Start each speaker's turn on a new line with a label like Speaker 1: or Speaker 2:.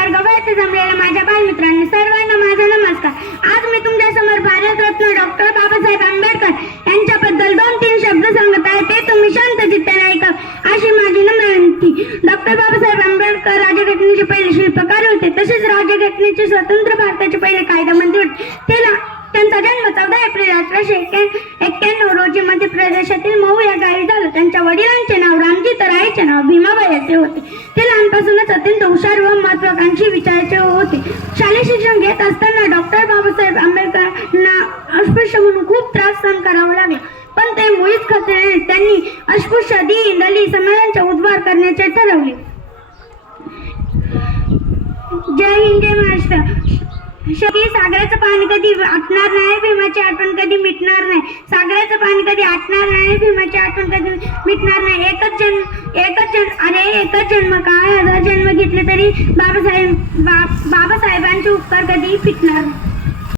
Speaker 1: नगर गव्हाचे जमलेल्या माझ्या बालमित्रांनी सर्वांना माझा नमस्कार. आज मी तुमच्यासमोर भारतरत्न डॉक्टर बाबासाहेब आंबेडकर यांच्याबद्दल दोन तीन शब्द सांगत आहे. ते तुम्ही शांत चित्ताने ऐका अशी माझी विनंती. डॉक्टर बाबासाहेब आंबेडकर राज्यघटनेचे पहिले शिल्पकार होते. तसेच राज्यघटनेचे स्वतंत्र भारताचे पहिले कायदामंत्री होते. ते त्यांचा जन्म चौदा एप्रिल अठराशे एक्क्याण्णव रोजी मध्य प्रदेशातील मऊ या गावी झाला. त्यांच्या वडिलांचे नाव रामजी नाव भीमाबाई असे होते. ते लहानपासूनच अत्यंत हुशार व महत्वाकांक्षी विचाराचे होते. शालेय शिक्षण घेत असताना डॉक्टर बाबासाहेब आंबेडकरांना अस्पृश्य म्हणून खूप त्रास सहन करावा लागला. पण ते मुळीच खचले त्यांनी अस्पृश्य दीन दलित समाजांचा उद्धार करण्याचे ठरवले. जय हिंद जय महाराष्ट्र. सागराचं पाणी कधी आटणार नाही? भीमाची आठवण कधी मिटणार नाही सागराचं पाणी कधी आटणार नाही भीमाची आठवण कधी मिटणार नाही एकच जन्म एकच जन्म अरे एकच जन्म काय हजार जन्म घेतले तरी बाबासाहेब बा बाबासाहेबांचे उपकार कधी फिटणार नाही.